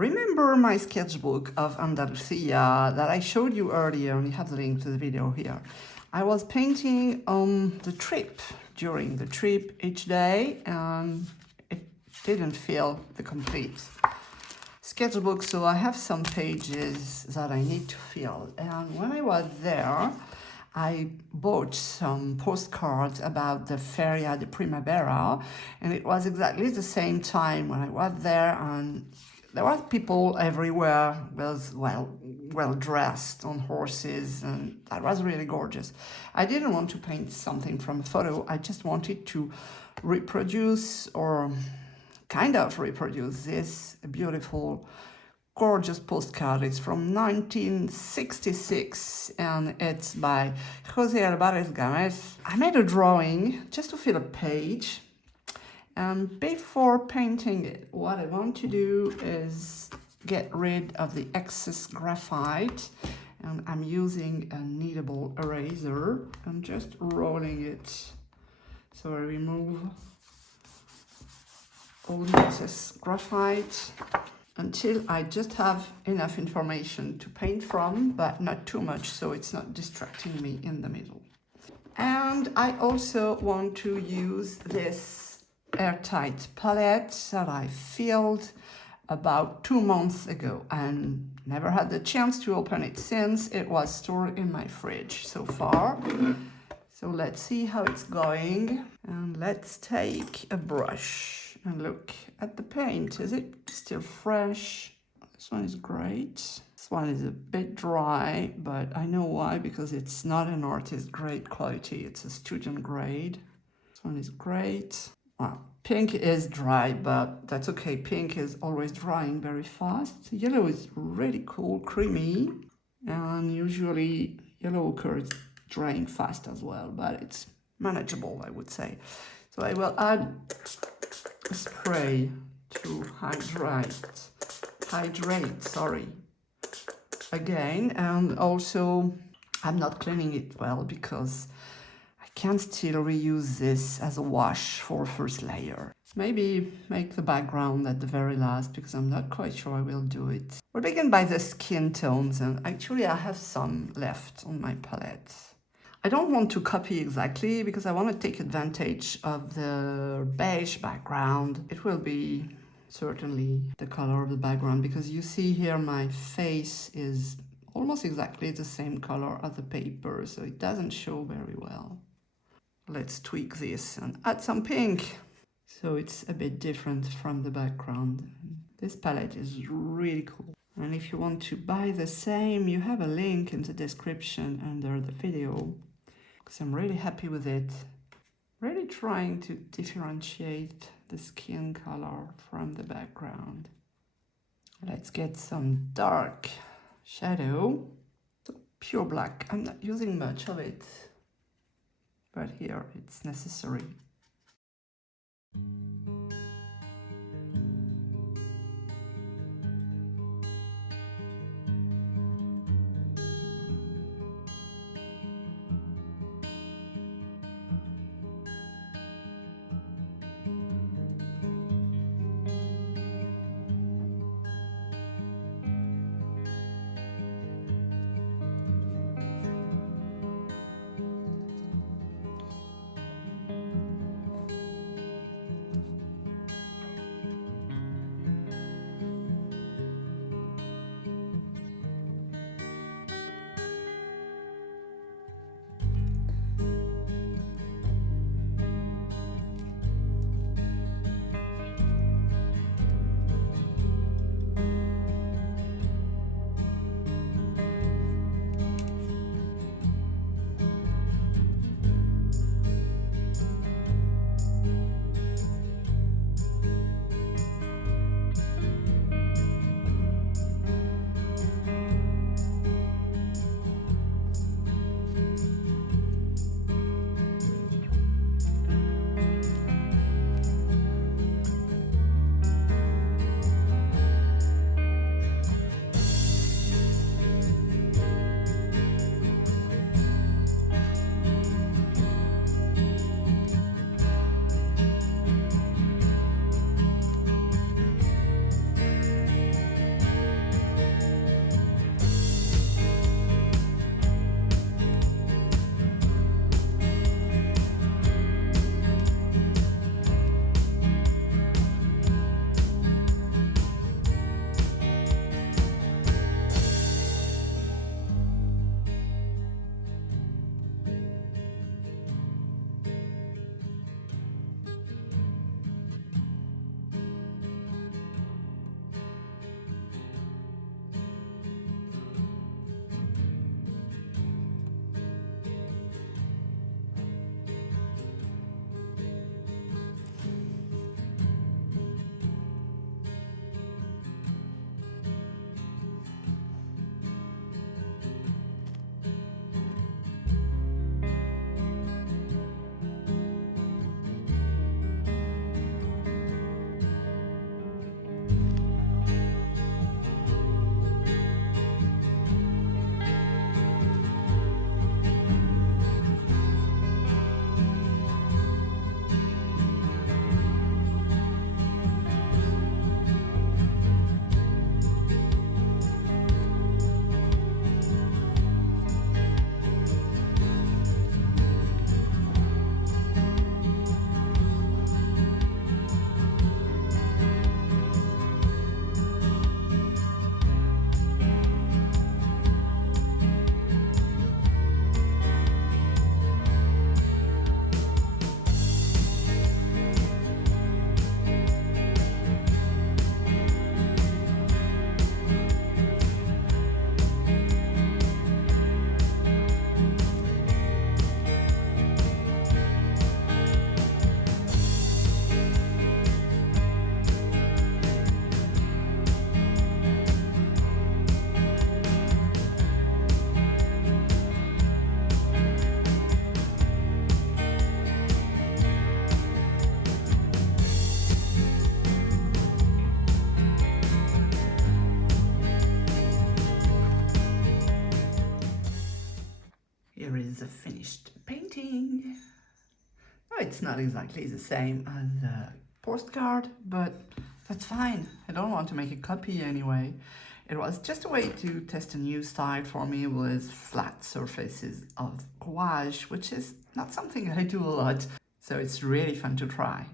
Remember my sketchbook of Andalusia that I showed you earlier, and you have the link to the video here. I was painting on the trip, during the trip each day, and it didn't feel the complete sketchbook, so I have some pages that I need to fill. And when I was there, I bought some postcards about the Feria de Primavera, and it was exactly the same time when I was there, and there were people everywhere, well dressed on horses, and that was really gorgeous. I didn't want to paint something from a photo, I just wanted to reproduce, or kind of reproduce, this beautiful gorgeous postcard. It's from 1966 and it's by Jose Alvarez Gomez. I made a drawing just to fill a page, and before painting it, what I want to do is get rid of the excess graphite, and I'm using a kneadable eraser and just rolling it so I remove all the excess graphite until I just have enough information to paint from, but not too much so it's not distracting me in the middle. And I also want to use this airtight palette that I filled about 2 months ago and never had the chance to open it since. It was stored in my fridge so far. So let's see how it's going, and let's take a brush and look at the paint. Is it still fresh? This one is great. This one is a bit dry, but I know why, because it's not an artist grade quality, it's a student grade. This one is great. Well, pink is dry, but that's okay. Pink is always drying very fast. Yellow is really cool, creamy, and usually yellow ochre is drying fast as well, but it's manageable, I would say. So I will add a spray to hydrate, again, and also I'm not cleaning it well because I can still reuse this as a wash for first layer. Maybe make the background at the very last, because I'm not quite sure I will do it. We'll begin by the skin tones, and actually I have some left on my palette. I don't want to copy exactly because I want to take advantage of the beige background. It will be certainly the color of the background, because you see here my face is almost exactly the same color as the paper, so it doesn't show very well. Let's tweak this and add some pink so it's a bit different from the background. This palette is really cool. And if you want to buy the same, you have a link in the description under the video, because I'm really happy with it. Really trying to differentiate the skin color from the background. Let's get some dark shadow. So pure black. I'm not using much of it, but here it's necessary. Here is a finished painting. Oh, it's not exactly the same as the postcard, but that's fine. I don't want to make a copy anyway. It was just a way to test a new style for me with flat surfaces of gouache, which is not something I do a lot, so it's really fun to try.